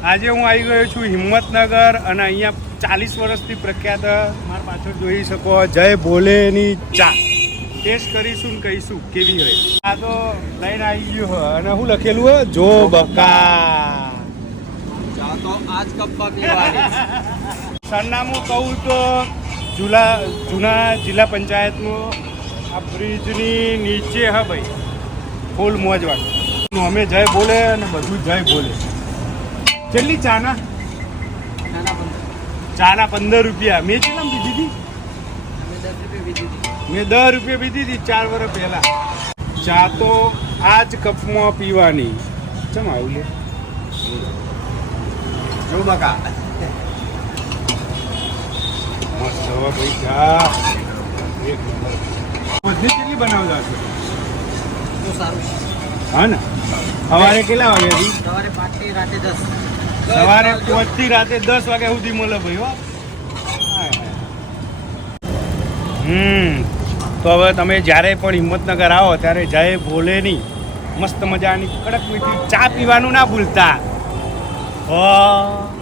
આજે હું આવી ગયો છું હિંમતનગર અને અહીંયા ચાલીસ વર્ષથી પ્રખ્યાત મારા પાછળ જોઈ શકો જય ભોલેની ચા ટેસ્ટ કરીશું ને કહીશું કેવી હોય. આ તો લઈને આવી ગયો હે. અને શું લખેલું હોય જો બકા. તો આજ સરનામું કહું તો જુલા જૂના જિલ્લા પંચાયતનું આ બ્રિજની નીચે હા ભાઈ ફૂલ મોજવાડ અમે જય બોલે અને બધું જય બોલે કેટલી ચાના? ચાના પંદર રૂપિયા. મેં કેટલા પીધી હતી? મેં દસ રૂપિયા પીધી હતી ચાર વર્ષ પહેલા. ચા તો આ જ કપમાં પીવાની. ચમ આવું લે? જો બકા. મસ્ત હવે ભાઈ ચા. એક નંબર. કેટલી બનાવતા છો સારું. હા ને? સવારે કેટલા વાગ્યાથી? સવારે પાંચથી રાતે દસ. સવારે પાંચથી રાતે દસ વાગ્યા સુધી મળે ભાઈ હમ. તો હવે તમે જ્યારે પણ હિંમતનગર આવો, ત્યારે જય ભોલેની. મસ્ત મજાની કડક મીઠી ચા પીવાનું ના ભૂલતા. હો.